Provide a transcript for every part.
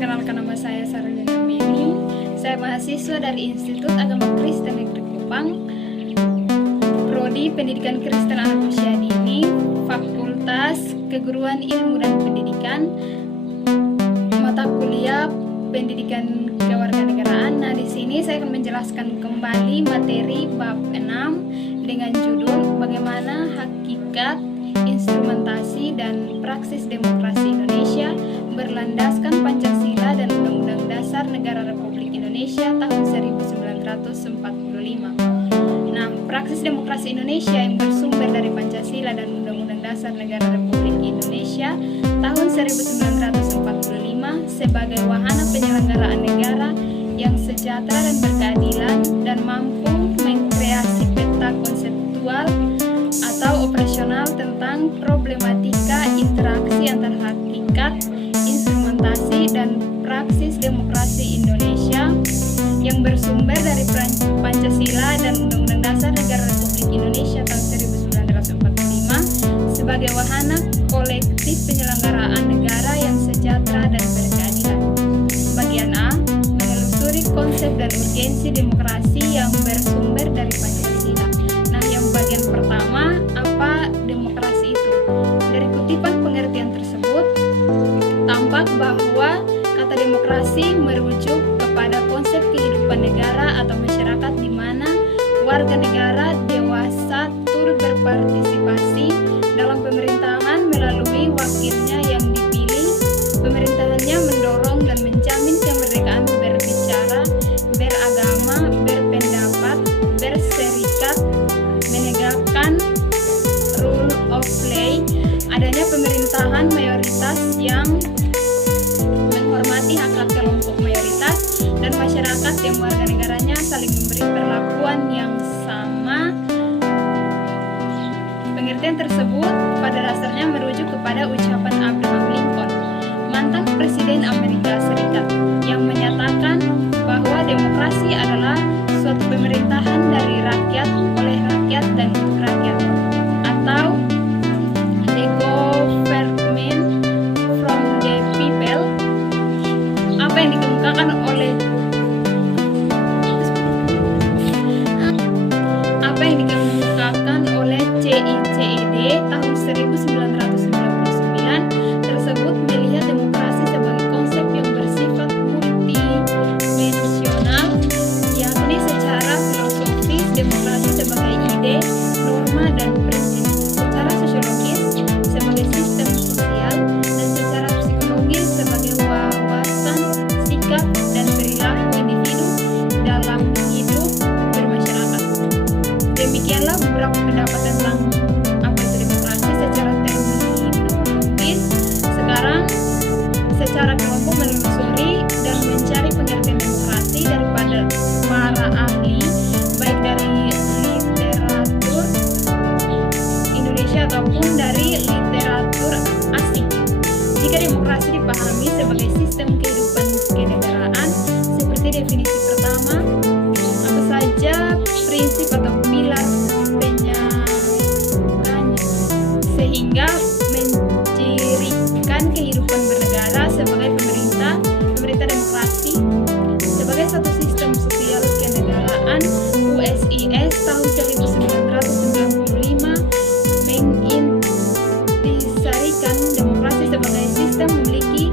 perkenalkan nama saya Sarulina Meli. Saya mahasiswa dari Institut Agama Kristen Negeri Kupang, Prodi Pendidikan Kristen Anak Usia Dini, Fakultas Keguruan Ilmu dan Pendidikan, mata kuliah Pendidikan Kewarganegaraan. Nah, di sini saya akan menjelaskan kembali materi bab 6 dengan judul bagaimana hakikat, instrumentasi dan praksis demokrasi Indonesia berlandaskan Pancasila dan Undang-Undang Dasar Negara Republik Indonesia tahun 1945. Nah, praksis demokrasi Indonesia yang bersumber dari Pancasila dan Undang-Undang Dasar Negara Republik Indonesia tahun 1945 sebagai wahana penyelenggaraan negara yang sejahtera dan berkeadilan dan mampu mengkreasi peta konseptual atau operasional tentang problematika interaksi antara hakikat, instrumentasi, dan praksis demokrasi Indonesia yang bersumber dari Pancasila dan Undang-Undang Dasar Negara Republik Indonesia tahun 1945 sebagai wahana kolektif penyelenggaraan negara yang sejahtera dan berkeadilan. Bagian A, menelusuri konsep dan urgensi demokrasi yang bersumber dari Pancasila. Nah, yang bagian pertama, apa demokrasi itu? Dari kutipan pengertian tersebut, tampak bahwa kata demokrasi merujuk kepada konsep kehidupan negara atau masyarakat di mana warga negara dewasa turut berpartisipasi dalam pemerintahan melalui wakilnya yang dipilih. Pemerintahannya mendorong dan menjamin kemerdekaan berbicara, beragama, berpendapat, berserikat, menegakkan rule of law, adanya pemerintahan mayoritas yang menghormati hak-hak kelompok mayoritas, dan masyarakat yang warga negaranya saling memberi perlakuan yang sama. Pengertian tersebut pada dasarnya merujuk kepada ucapan Abraham Lincoln, mantan Presiden Amerika Serikat, yang menyatakan bahwa demokrasi adalah suatu pemerintahan dari rakyat, oleh rakyat, dan untuk rakyat, atau the government from the people. Apa yang dikemukakan oleh CICED tahun 1999 tersebut melihat demokrasi sebagai konsep yang bersifat multidimensional, yakni secara filosofis demokrasi sebagai ide, norma, dan prinsip, secara sosiologis sebagai sistem sosial, dan secara psikologis sebagai wawasan, sikap, dan perilaku individu dalam hidup bermasyarakat. Demikianlah beberapa pendapat tentang apa itu demokrasi secara terminologis. Sekarang secara kelompok menelusuri dan mencari pengertian demokrasi daripada para ahli, baik dari literatur Indonesia ataupun dari literatur asing. Jika demokrasi dipahami sebagai sistem kehidupan kenegaraan, seperti definisi pertama, apa saja prinsip atau pilar penyangkanya, sehingga mencirikan kehidupan bernegara sebagai pemerintah demokrasi sebagai satu sistem sosial kenegaraan. USIS tahun 1995 mengintisarikan demokrasi sebagai sistem memiliki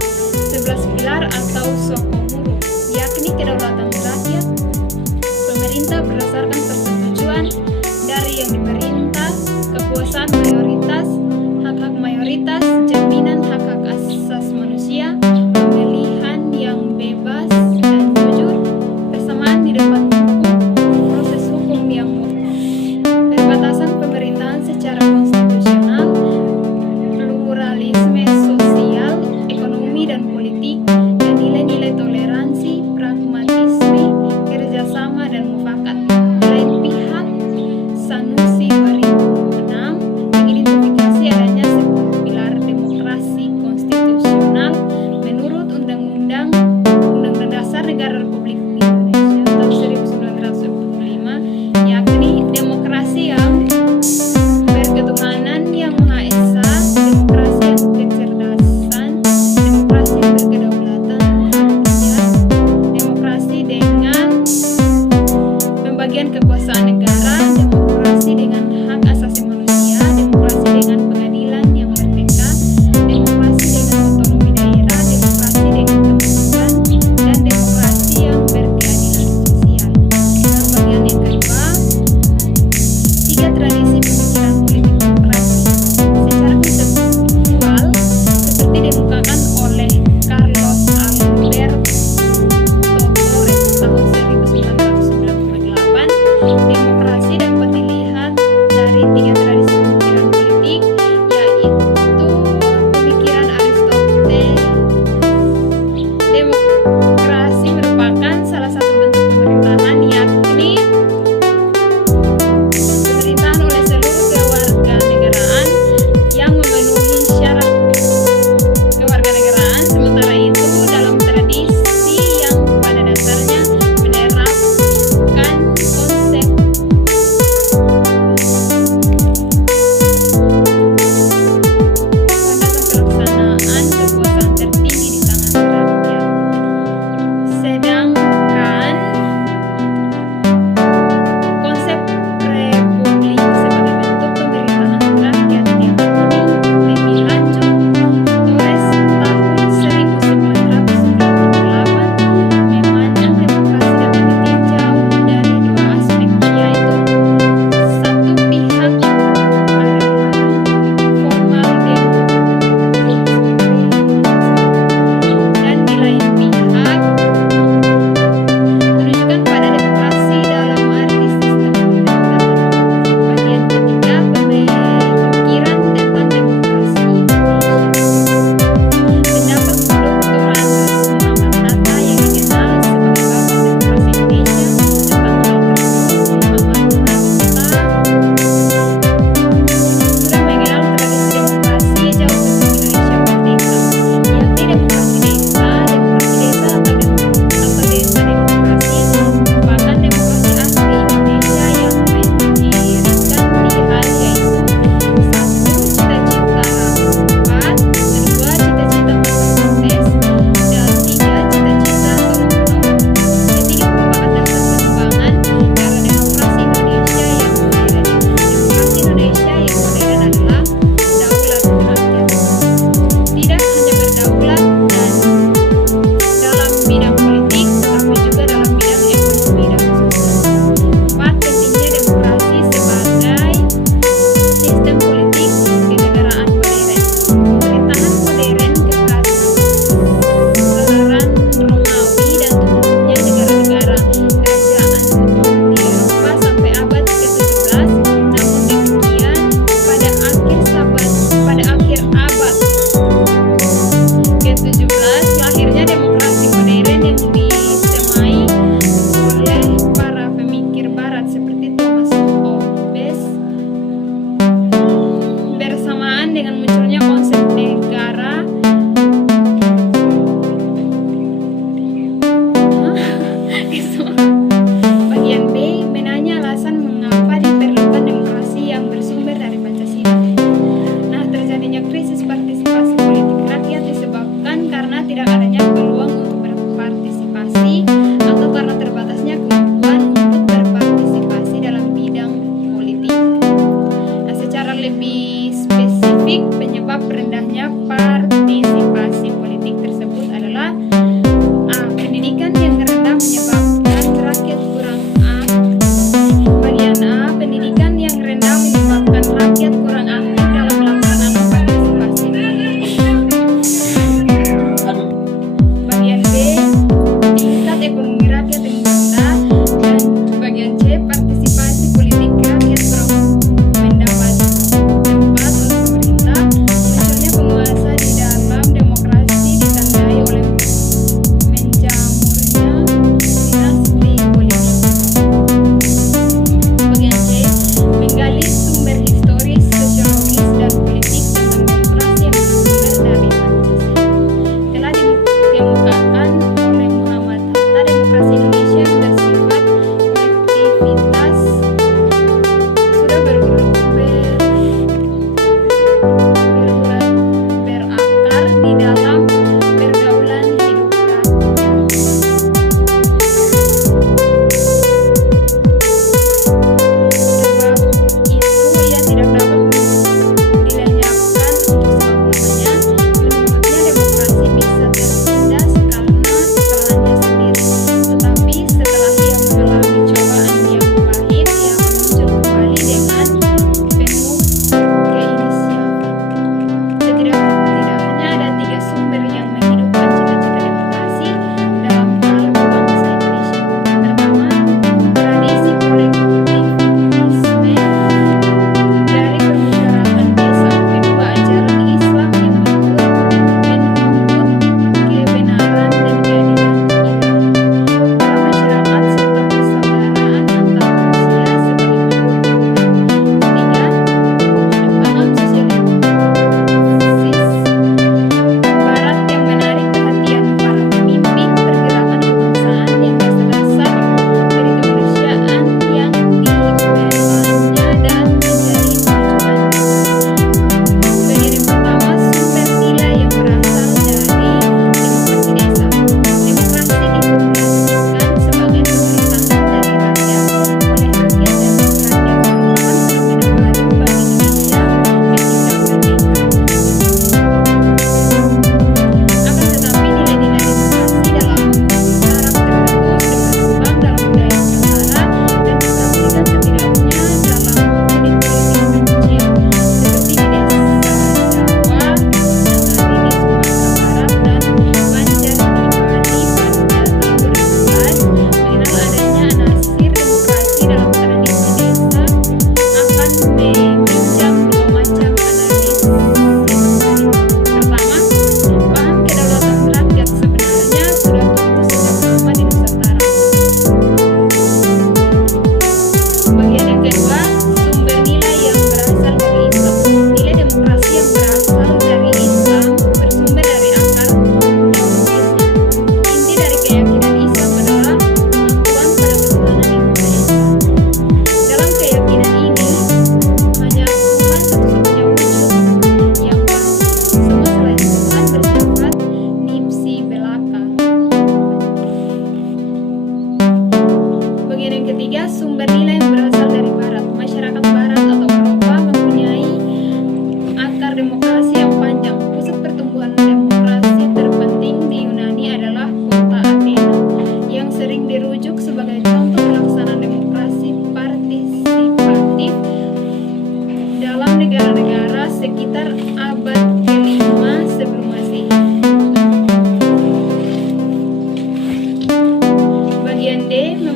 11 pilar atau sokomuru, yakni kedaulatan rakyat, pemerintah berdasarkan persetujuan dari yang diperintah, kepuasan mayoritas, hak-hak mayoritas, jaminan hak-hak asas manusia, pemilihan yang bebas dan jujur, persamaan di depan hukum, proses hukum yang murni, perbatasan pemerintahan secara konstitusional, pluralisme sosial, ekonomi dan politik, dan nilai-nilai toleransi, pragmatisme, kerjasama, dan mufakat. Di lain pihak, Sanusi 2006 mengidentifikasi adanya 10 pilar demokrasi konstitusional menurut Undang-Undang Dasar Negara Republik Indonesia tahun 1945, yakni demokrasi yang berketuhanan yang Maha Esa, demokrasi yang kecerdasan, demokrasi yang berkedaulatan,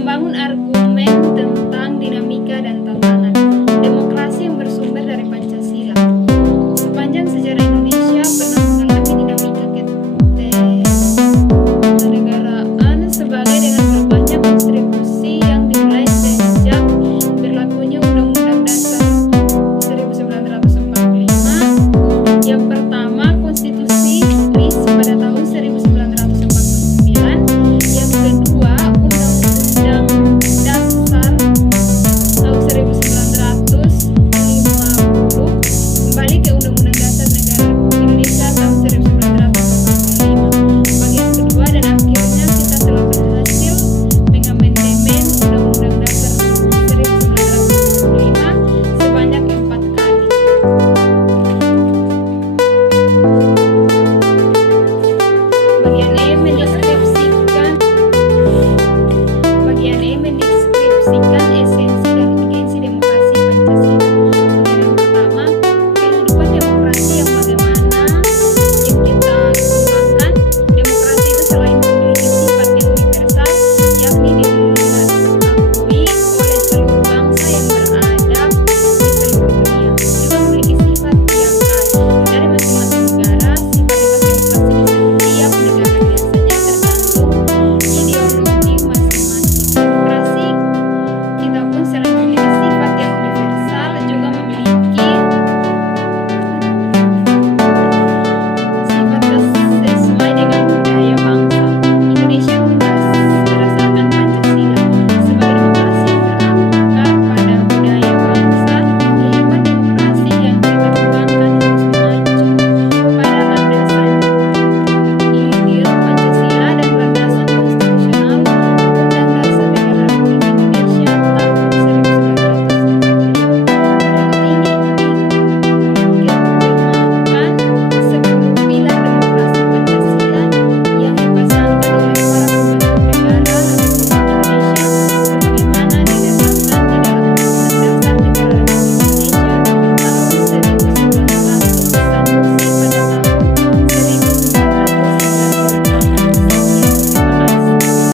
membangun argumen